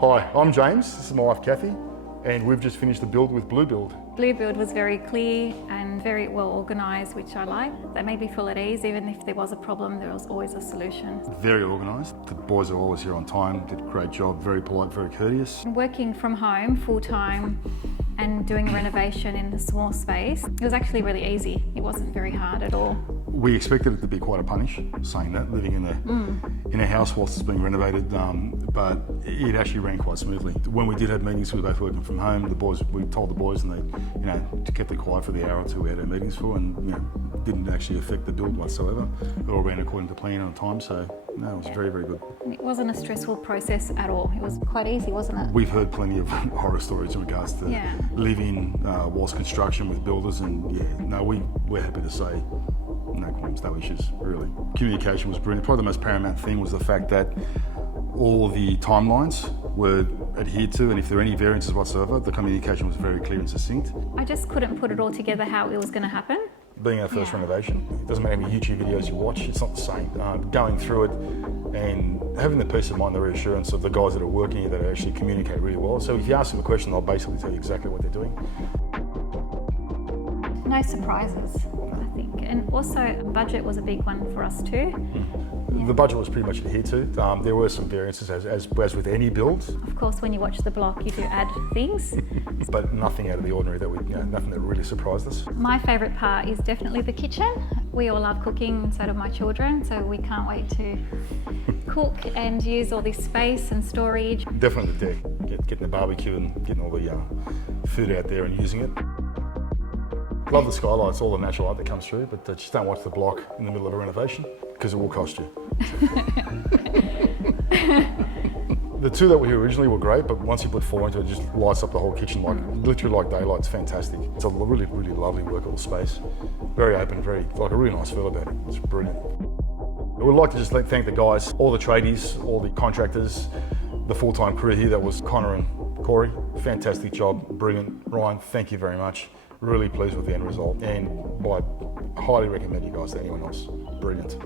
Hi, I'm James, this is my wife Kathy, and we've just finished the build with Blue Build. Blue Build was very clear and very well organised, which I like. They made me feel at ease. Even if there was a problem, there was always a solution. Very organised. The boys are always here on time, did a great job, very polite, very courteous. Working from home full-time and doing a renovation in a small space, it was actually really easy. It wasn't very hard at all. We expected it to be quite a punish, saying that, living in a house whilst it's being renovated, but it actually ran quite smoothly. When we did have meetings, we were both working from home. We told the boys, and they, kept it quiet for the hour or two we had our meetings for, and didn't actually affect the build whatsoever. It all ran according to plan on time, so no, it was very, very good. It wasn't a stressful process at all. It was quite easy, wasn't it? We've heard plenty of horror stories in regards to living whilst construction with builders, and we're happy to say no qualms, no issues, really. Communication was brilliant. Probably the most paramount thing was the fact that all the timelines were adhered to, and if there were any variances whatsoever, the communication was very clear and succinct. I just couldn't put it all together how it was going to happen. Being our first renovation, it doesn't matter how many YouTube videos you watch, it's not the same. Going through it and having the peace of mind, the reassurance of the guys that are working here that actually communicate really well. So if you ask them a question, they'll basically tell you exactly what they're doing. No surprises, I think. And also, budget was a big one for us too. The budget was pretty much adhered to. There were some variances, as with any build. Of course, when you watch the block, you do add things. But nothing out of the ordinary nothing that really surprised us. My favourite part is definitely the kitchen. We all love cooking, and so do my children, so we can't wait to cook and use all this space and storage. Definitely the deck, getting the barbecue and getting all the food out there and using it. Love the skylights, all the natural light that comes through, but just don't watch the block in the middle of a renovation, because it will cost you. The two that were here originally were great, but once you put four into it, it just lights up the whole kitchen, literally like daylight. It's fantastic. It's a really, really lovely workable space. Very open, like a really nice feel about it. It's brilliant. I would like to just thank the guys, all the tradies, all the contractors, the full-time crew here. That was Connor and Corey. Fantastic job, brilliant. Ryan, thank you very much. Really pleased with the end result, and I highly recommend you guys to anyone else. Brilliant.